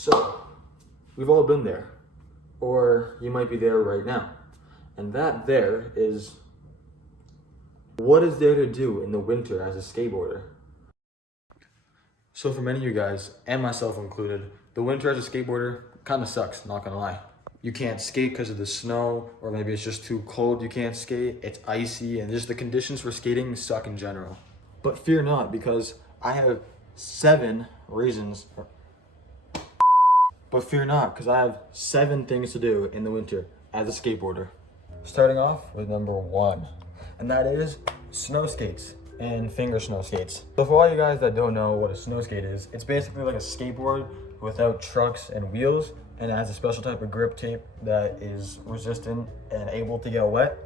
So, we've all been there, or you might be there right now. And that there is, what is there to do in the winter as a skateboarder? So for many of you guys, and myself included, the winter as a skateboarder kind of sucks, not gonna lie. You can't skate because of the snow, or maybe it's just too cold, you can't skate, it's icy, and just the conditions for skating suck in general. But fear not, because I have 7 reasons. But fear not, because I have 7 things to do in the winter as a skateboarder. Starting off with number 1, and that is snow skates and finger snow skates. So for all you guys that don't know what a snow skate is, it's basically like a skateboard without trucks and wheels, and it has a special type of grip tape that is resistant and able to get wet.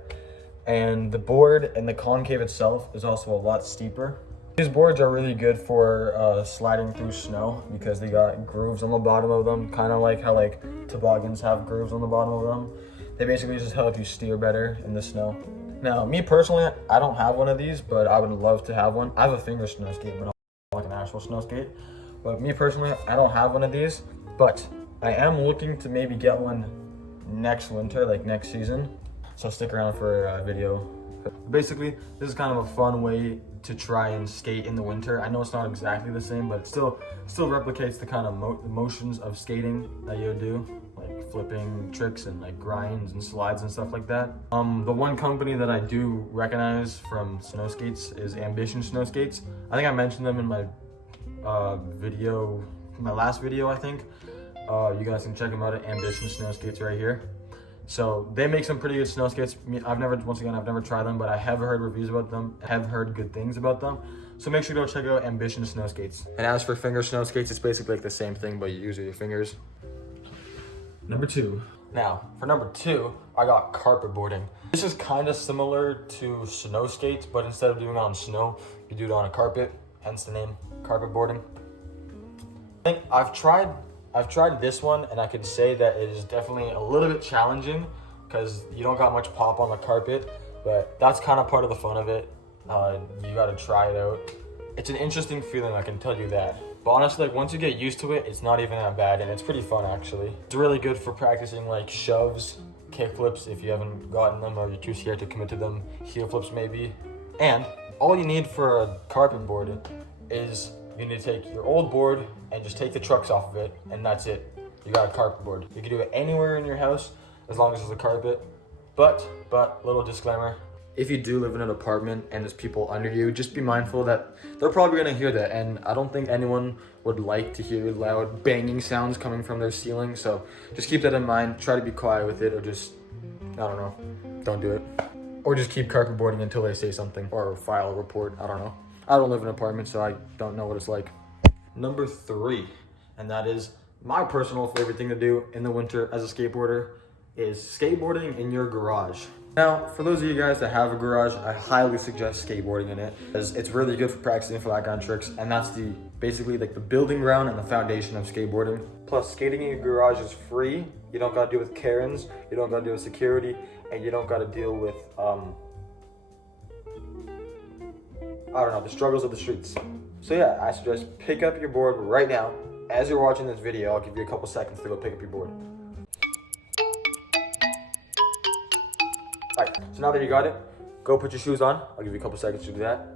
And the board and the concave itself is also a lot steeper. These boards are really good for sliding through snow because they got grooves on the bottom of them, kind of like how like toboggans have grooves on the bottom of them. They basically just help you steer better in the snow. Now, me personally, I don't have one of these, but I would love to have one. I have a finger snow skate, but not like an actual snow skate. But me personally, I don't have one of these, but I am looking to maybe get one next winter, like next season. So stick around for a video. Basically, this is kind of a fun way to try and skate in the winter. I know it's not exactly the same, but it still replicates the kind of motions of skating that you would do, like flipping tricks and like grinds and slides and stuff like that. The one company that I do recognize from snow skates is Ambition Snow Skates. I think I mentioned them in my my last video, I think. You guys can check them out at Ambition Snow Skates right here. So they make some pretty good snow skates. I've never tried them, but I have heard reviews about them. I have heard good things about them. So make sure to go check out Ambition Snow Skates. And as for finger snow skates, it's basically like the same thing, but you use your fingers. Number 2. Now, for number 2, I got carpetboarding. This is kind of similar to snow skates, but instead of doing it on snow, you do it on a carpet, hence the name, carpetboarding. I think I've tried this one, and I can say that it is definitely a little bit challenging because you don't got much pop on the carpet, but that's kind of part of the fun of it. You got to try it out. It's an interesting feeling, I can tell you that. But honestly, like, once you get used to it, it's not even that bad, and it's pretty fun actually. It's really good for practicing like shoves, kickflips if you haven't gotten them or you're too scared to commit to them, heel flips maybe. And all you need for a carpetboard is you need to take your old board and just take the trucks off of it, and that's it. You got a carpetboard. You can do it anywhere in your house as long as there's a carpet. But little disclaimer, if you do live in an apartment and there's people under you, just be mindful that they're probably gonna hear that, and I don't think anyone would like to hear loud banging sounds coming from their ceiling, so just keep that in mind. Try to be quiet with it, or just, I don't know, don't do it. Or just keep carpetboarding until they say something, or file a report, I don't know. I don't live in an apartment, so I don't know what it's like. Number 3, and that is my personal favorite thing to do in the winter as a skateboarder, is skateboarding in your garage. Now, for those of you guys that have a garage, I highly suggest skateboarding in it, because it's really good for practicing flat ground tricks, and that's basically like the building ground and the foundation of skateboarding. Plus, skating in your garage is free. You don't gotta deal with Karens, you don't gotta deal with security, and you don't gotta deal with, I don't know, the struggles of the streets. So yeah, I suggest pick up your board right now. As you're watching this video, I'll give you a couple seconds to go pick up your board. All right, so now that you got it, go put your shoes on. I'll give you a couple seconds to do that.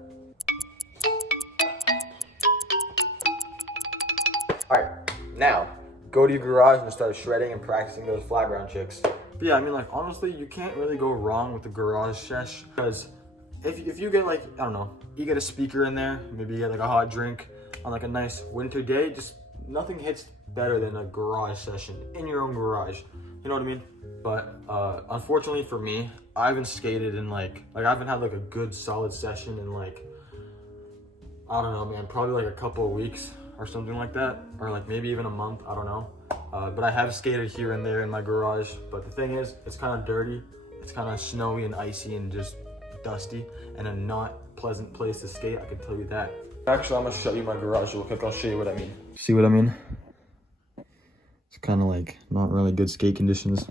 All right, now go to your garage and start shredding and practicing those flat ground tricks. But yeah, I mean, like, honestly, you can't really go wrong with the garage sesh, because if you get, like, I don't know, you get a speaker in there, maybe you get like a hot drink on like a nice winter day, just nothing hits better than a garage session in your own garage. You know what I mean? But unfortunately for me, I haven't skated in like I haven't had like a good solid session in like, I don't know, man, probably like a couple of weeks or something like that, or like maybe even a month, I don't know. But I have skated here and there in my garage, but the thing is, it's kind of dirty, it's kind of snowy and icy and just dusty, and a not pleasant place to skate, I can tell you that. Actually, I'm gonna show you my garage real quick. I'll show you what I mean. See what I mean? It's kind of like not really good skate conditions.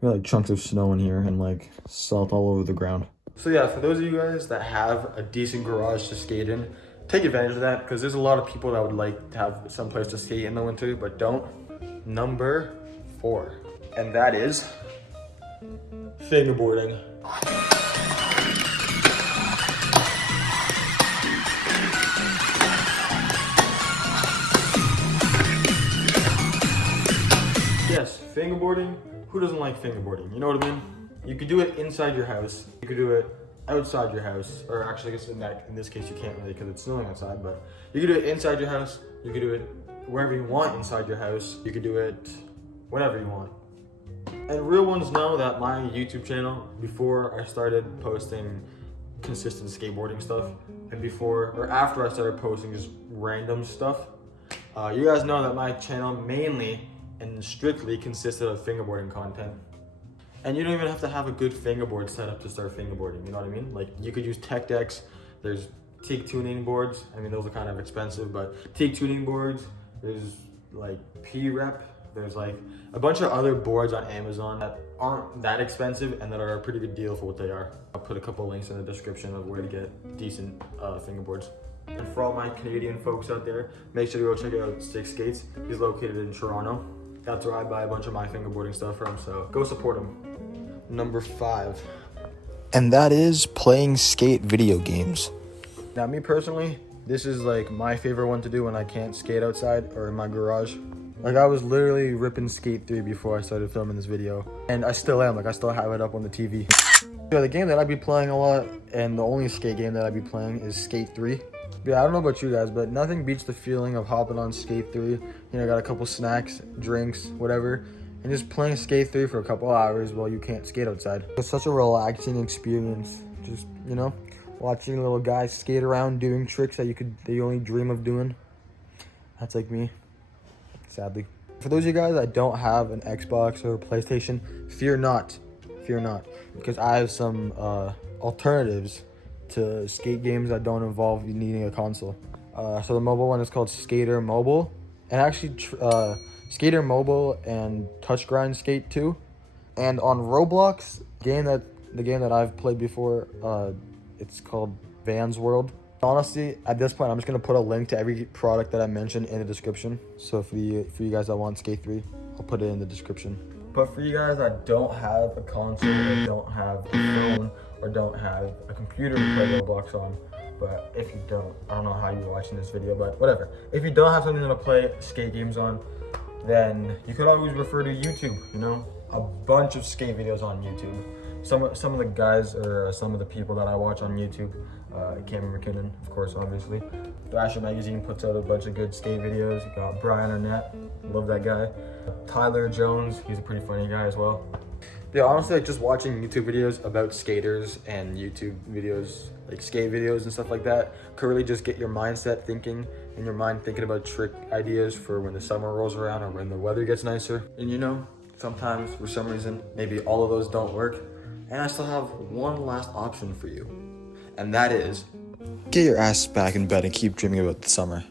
There are like chunks of snow in here and like salt all over the ground. So yeah, for those of you guys that have a decent garage to skate in, take advantage of that, because there's a lot of people that would like to have some place to skate in the winter but don't. number 4. And that is fingerboarding. Yes, fingerboarding. Who doesn't like fingerboarding? You know what I mean? You could do it inside your house. You could do it outside your house. Or actually, I guess in this case, you can't really because it's snowing outside. But you could do it inside your house. You could do it wherever you want inside your house. You could do it whenever you want. And real ones know that my YouTube channel, before I started posting consistent skateboarding stuff, and before or after I started posting just random stuff, you guys know that my channel mainly and strictly consisted of fingerboarding content. And you don't even have to have a good fingerboard setup to start fingerboarding, you know what I mean? Like, you could use tech decks, there's teak tuning boards. I mean, those are kind of expensive, but teak tuning boards, there's like P-Rep, there's like a bunch of other boards on Amazon that aren't that expensive and that are a pretty good deal for what they are. I'll put a couple links in the description of where to get decent fingerboards. And for all my Canadian folks out there, make sure to go check out Six Skates. He's located in Toronto. That's where I buy a bunch of my fingerboarding stuff from, so go support him. Number 5. And that is playing skate video games. Now, me personally, this is like my favorite one to do when I can't skate outside or in my garage. Like, I was literally ripping Skate 3 before I started filming this video. And I still am, like, I still have it up on the TV. So the game that I'd be playing a lot, and the only skate game that I'd be playing is Skate 3. Yeah, I don't know about you guys, but nothing beats the feeling of hopping on Skate 3. You know, got a couple snacks, drinks, whatever, and just playing Skate 3 for a couple hours while you can't skate outside. It's such a relaxing experience. Just, you know, watching little guys skate around doing tricks that you only dream of doing. That's like me, sadly. For those of you guys that don't have an Xbox or a PlayStation, fear not, because I have some alternatives to skate games that don't involve you needing a console. So the mobile one is called Skater Mobile, and actually Skater Mobile and Touch Grind Skate 2. And on Roblox, the game that I've played before, it's called Vans World. Honestly, at this point, I'm just gonna put a link to every product that I mentioned in the description. So for you guys that want Skate 3, I'll put it in the description. But for you guys that don't have a console, or don't have a phone, or don't have a computer to play Roblox on, but if you don't, I don't know how you're watching this video, but whatever. If you don't have something to play skate games on, then you could always refer to YouTube, you know? A bunch of skate videos on YouTube. Some of the guys, or some of the people that I watch on YouTube, Cameron McKinnon, of course, obviously. Thrasher Magazine puts out a bunch of good skate videos. You got Brian Arnett, love that guy. Tyler Jones, he's a pretty funny guy as well. Yeah, honestly, like, just watching YouTube videos about skaters and YouTube videos, like skate videos and stuff like that, could really just get your mindset thinking, and your mind thinking about trick ideas for when the summer rolls around or when the weather gets nicer. And you know, sometimes for some reason, maybe all of those don't work. And I still have one last option for you, and that is, Get your ass back in bed and keep dreaming about the summer.